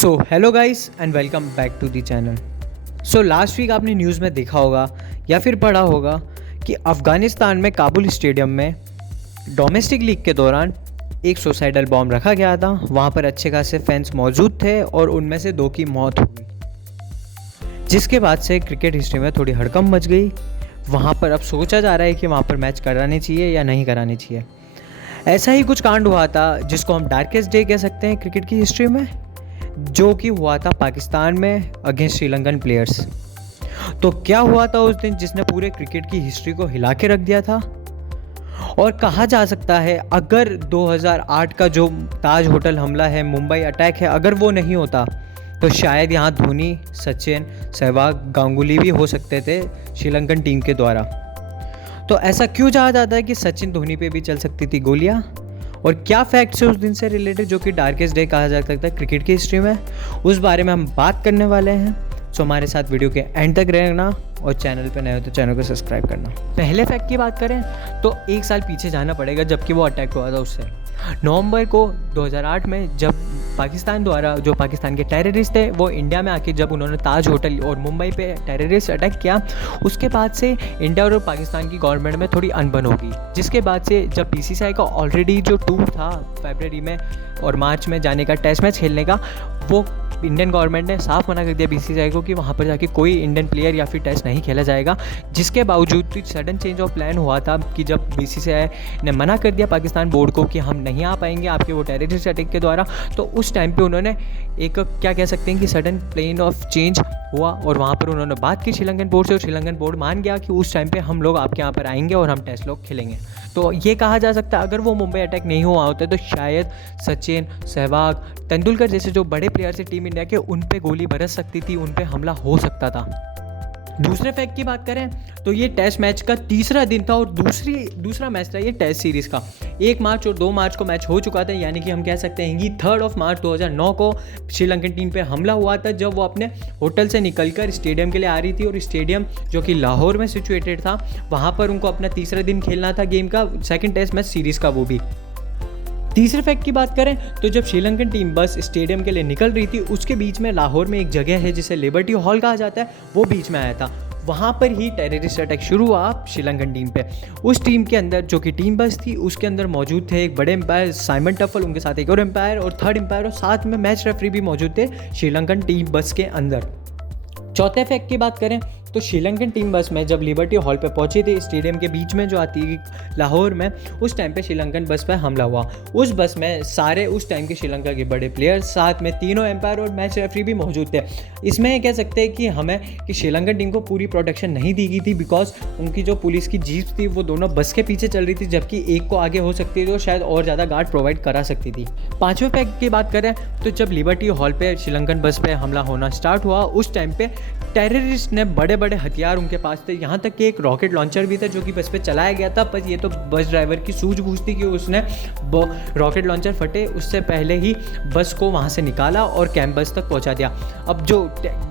So hello guys and welcome back to the channel. So last week आपने news में देखा होगा या फिर पढ़ा होगा कि अफ़गानिस्तान में काबुल स्टेडियम में डोमेस्टिक लीग के दौरान एक सुसाइडल बॉम्ब रखा गया था। वहाँ पर अच्छे खासे फैंस मौजूद थे और उनमें से 2 की मौत हो गई, जिसके बाद से क्रिकेट हिस्ट्री में थोड़ी हड़कंप मच गई। वहाँ पर अब सोचा जा रहा है कि वहाँ पर मैच कराने चाहिए या नहीं कराने चाहिए। ऐसा ही कुछ कांड हुआ था जिसको हम डार्केस्ट डे कह सकते हैं क्रिकेट की हिस्ट्री में, जो कि हुआ था पाकिस्तान में अगेंस्ट श्रीलंकन प्लेयर्स। तो क्या हुआ था उस दिन जिसने पूरे क्रिकेट की हिस्ट्री को हिला के रख दिया था? और कहा जा सकता है अगर 2008 का जो ताज होटल हमला है, मुंबई अटैक है, अगर वो नहीं होता तो शायद यहाँ धोनी, सचिन, सहवाग, गांगुली भी हो सकते थे श्रीलंकन टीम के द्वारा। तो ऐसा क्यों कहा जाता है कि सचिन धोनी पे भी चल सकती थी गोलियाँ? और क्या फैक्ट्स है उस दिन से रिलेटेड जो कि डार्केस्ट डे कहा जा सकता है क्रिकेट की हिस्ट्री में, उस बारे में हम बात करने वाले हैं। सो हमारे साथ वीडियो के एंड तक रहना और चैनल पे नए हो तो चैनल को सब्सक्राइब करना। पहले फैक्ट की बात करें तो 1 साल पीछे जाना पड़ेगा जबकि वो अटैक हुआ था। उससे नवंबर को 2008 में जब पाकिस्तान द्वारा, जो पाकिस्तान के टेररिस्ट थे, वो इंडिया में आके जब उन्होंने ताज होटल और मुंबई पे टेररिस्ट अटैक किया, उसके बाद से इंडिया और पाकिस्तान की गवर्नमेंट में थोड़ी अनबन होगी। जिसके बाद से जब बीसीसीआई का ऑलरेडी जो टूर था फरवरी में और मार्च में जाने का, टेस्ट मैच खेलने का, वो इंडियन गवर्नमेंट ने साफ मना कर दिया बीसीसीआई को कि वहाँ पर जाके कोई इंडियन प्लेयर या फिर टेस्ट नहीं खेला जाएगा। जिसके बावजूद सडन चेंज ऑफ प्लान हुआ था कि जब बीसीसीआई ने मना कर दिया पाकिस्तान बोर्ड को कि हम नहीं आ पाएंगे आपके वो टेररिस्ट अटैक के द्वारा, तो उस टाइम पे उन्होंने एक क्या कह सकते हैं कि सडन प्लेन ऑफ चेंज हुआ और वहाँ पर उन्होंने बात की श्रीलंकन बोर्ड से और श्रीलंकन बोर्ड मान गया कि उस टाइम पे हम लोग आपके यहाँ पर आएंगे और हम टेस्ट लोग खेलेंगे। तो ये कहा जा सकता है अगर वो मुंबई अटैक नहीं हुआ होता तो शायद सचिन, सहवाग, तेंदुलकर जैसे जो बड़े प्लेयर थे टीम इंडिया के, उन पे गोली बरस सकती थी, उन पे हमला हो सकता था। दूसरे फैक्ट की बात करें तो ये टेस्ट मैच का तीसरा दिन था और दूसरा मैच था ये टेस्ट सीरीज़ का। 1 मार्च और 2 मार्च को मैच हो चुका था, यानी कि हम कह सकते हैं कि 3 मार्च 2009 को श्रीलंकन टीम पे हमला हुआ था जब वो अपने होटल से निकलकर स्टेडियम के लिए आ रही थी। और स्टेडियम जो कि लाहौर में सिचुएटेड था, वहाँ पर उनको अपना तीसरा दिन खेलना था गेम का, सेकेंड टेस्ट मैच सीरीज़ का वो भी। तीसरे फैक्ट की बात करें तो जब श्रीलंकन टीम बस स्टेडियम के लिए निकल रही थी, उसके बीच में लाहौर में एक जगह है जिसे लिबर्टी हॉल कहा जाता है, वो बीच में आया था। वहाँ पर ही टेररिस्ट अटैक शुरू हुआ श्रीलंकन टीम पे। उस टीम के अंदर जो कि टीम बस थी, उसके अंदर मौजूद थे एक बड़े एम्पायर साइमन टफल, उनके साथ एक और एम्पायर और थर्ड एम्पायर, और साथ में मैच रेफरी भी मौजूद थे श्रीलंकन टीम बस के अंदर। चौथे फैक्ट की बात करें तो श्रीलंकन टीम बस में जब लिबर्टी हॉल पे पहुंची थी, स्टेडियम के बीच में जो आती है लाहौर में, उस टाइम पे श्रीलंकन बस पे हमला हुआ। उस बस में सारे उस टाइम के श्रीलंका के बड़े प्लेयर्स, साथ में तीनों एम्पायर और मैच रेफरी भी मौजूद थे। इसमें कह सकते हैं कि हमें कि श्रीलंकन टीम को पूरी प्रोटेक्शन नहीं दी गई थी, बिकॉज उनकी जो पुलिस की जीप थी वो दोनों बस के पीछे चल रही थी, जबकि एक को आगे हो सकती थी और शायद और ज़्यादा गार्ड प्रोवाइड करा सकती थी। पाँचवें फैक्ट की बात करें तो जब लिबर्टी हॉल पे श्रीलंकन बस पे हमला होना स्टार्ट हुआ, उस टाइम पे टेररिस्ट ने बड़े बड़े हथियार उनके पास थे, यहाँ तक कि एक रॉकेट लॉन्चर भी था जो कि बस पे चलाया गया था। पर ये तो बस ड्राइवर की सूझबूझ थी कि उसने रॉकेट लॉन्चर फटे उससे पहले ही बस को वहाँ से निकाला और कैंप बस तक पहुँचा दिया। अब जो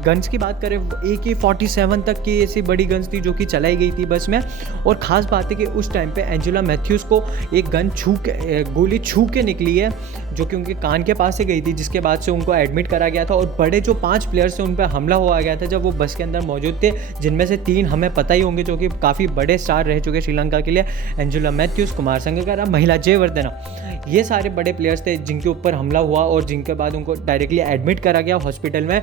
गन्स की बात करें, AK-47 तक की ऐसी बड़ी गन्स थी जो कि चलाई गई थी बस में। और ख़ास बात है कि उस टाइम पे एंजेला मैथ्यूज़ को एक गन गोली छू के निकली है जो कि उनके कान के पास से गई थी, जिसके बाद से उनको एडमिट करा गया था। और बड़े जो 5 प्लेयर्स थे उन पर हमला हुआ गया था जब वो बस के अंदर मौजूद थे, जिनमें से 3 हमें पता ही होंगे जो कि काफ़ी बड़े स्टार रह चुके श्रीलंका के लिए, एंजेला मैथ्यूज़, कुमार संगकारा, महिला जयवर्धना। ये सारे बड़े प्लेयर्स थे जिनके ऊपर हमला हुआ और जिनके बाद उनको डायरेक्टली एडमिट करा गया हॉस्पिटल में।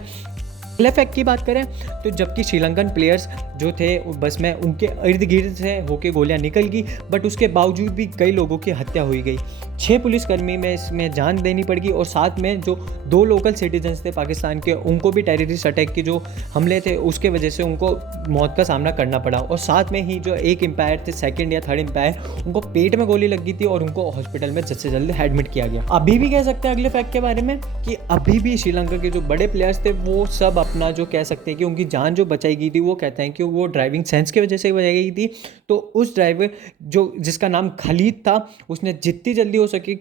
अगले फैक्ट की बात करें तो जबकि श्रीलंकन प्लेयर्स जो थे बस में, उनके इर्द गिर्द से होके गोलियां निकल गई, बट उसके बावजूद भी कई लोगों की हत्या हुई गई। 6 पुलिसकर्मी में इसमें जान देनी पड़ गई और साथ में जो 2 लोकल सिटीजन्स थे पाकिस्तान के, उनको भी टेररिस्ट अटैक के जो हमले थे उसके वजह से उनको मौत का सामना करना पड़ा। और साथ में ही जो एक एम्पायर थे, सेकेंड या थर्ड एम्पायर, उनको पेट में गोली लग गई थी और उनको हॉस्पिटल में जल्द से जल्द एडमिट किया गया। अभी भी कह सकते हैं अगले फैक्ट के बारे में कि अभी भी श्रीलंका के जो बड़े प्लेयर्स थे वो सब अपना जो कह सकते हैं कि उनकी जान जो बचाई गई थी, वो कहते हैं कि वो ड्राइविंग सेंस की वजह से बचाई गई थी। तो उस ड्राइवर जो जिसका नाम खलीद था, उसने जितनी जल्दी हो सके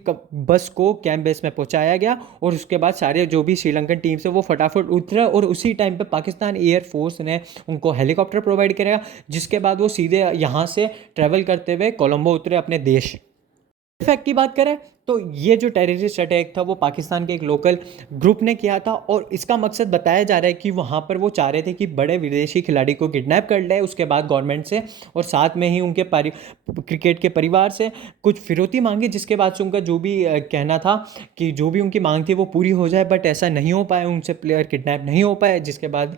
बस को कैंप बेस में पहुंचाया गया और उसके बाद सारे जो भी श्रीलंकन टीम से वो फटाफट उतरा और उसी टाइम पे पाकिस्तान एयरफोर्स ने उनको हेलीकॉप्टर प्रोवाइड करेगा, जिसके बाद वो सीधे यहाँ से ट्रैवल करते हुए कोलंबो उतरे अपने देश। फैक्ट की बात करें तो ये जो टेररिस्ट अटैक था वो पाकिस्तान के एक लोकल ग्रुप ने किया था और इसका मकसद बताया जा रहा है कि वहाँ पर वो चाह रहे थे कि बड़े विदेशी खिलाड़ी को किडनैप कर ले, उसके बाद गवर्नमेंट से और साथ में ही उनके क्रिकेट के परिवार से कुछ फिरौती मांगी, जिसके बाद से उनका जो भी कहना था कि जो भी उनकी मांग थी वो पूरी हो जाए, बट ऐसा नहीं हो पाया, उनसे प्लेयर किडनैप नहीं हो पाए। जिसके बाद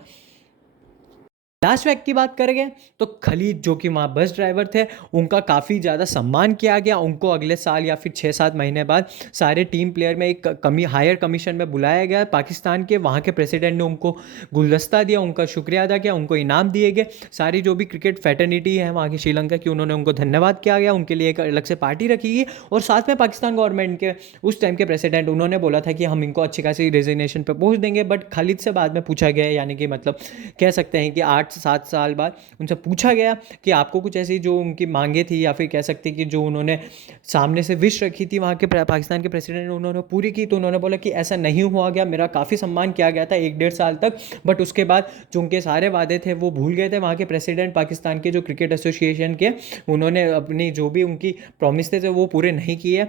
लास्ट फैक्ट की बात करेंगे तो खलीद जो कि वहाँ बस ड्राइवर थे, उनका काफ़ी ज़्यादा सम्मान किया गया। उनको अगले साल या फिर 6-7 महीने बाद सारे टीम प्लेयर में एक हायर कमीशन में बुलाया गया पाकिस्तान के। वहाँ के प्रेसिडेंट ने उनको गुलदस्ता दिया, उनका शुक्रिया अदा किया, उनको इनाम दिए गए। सारी जो भी क्रिकेट फैटर्निटी है वहाँ की श्रीलंका की, उन्होंने उनको धन्यवाद किया गया, उनके लिए एक अलग से पार्टी रखी गई। और साथ में पाकिस्तान गवर्नमेंट के उस टाइम के प्रेसिडेंट उन्होंने बोला था कि हम इनको अच्छी खासी रेजिग्नेशन पर पहुँच देंगे, बट खालिद से बाद में पूछा गया, यानी कि मतलब कह सकते हैं कि 8 से 7 साल बाद उनसे पूछा गया कि आपको कुछ ऐसी जो उनकी मांगे थी या फिर कह सकते कि जो उन्होंने सामने से विश रखी थी वहाँ के पाकिस्तान के प्रेसिडेंट ने, उन्होंने पूरी की। तो उन्होंने बोला कि ऐसा नहीं हुआ गया, मेरा काफ़ी सम्मान किया गया था 1-1.5 साल तक, बट उसके बाद जो उनके सारे वादे थे वो भूल गए थे वहाँ के प्रेसिडेंट पाकिस्तान के जो क्रिकेट एसोसिएशन के। उन्होंने अपनी जो भी उनकी प्रॉमिस थे वो पूरे नहीं किए।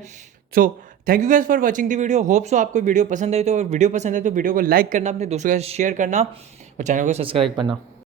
So thank you guys for watching the video. Hope so आपको वीडियो पसंद आई, तो वीडियो पसंद है तो वीडियो को लाइक करना, अपने दोस्तों के साथ शेयर करना और चैनल को सब्सक्राइब करना।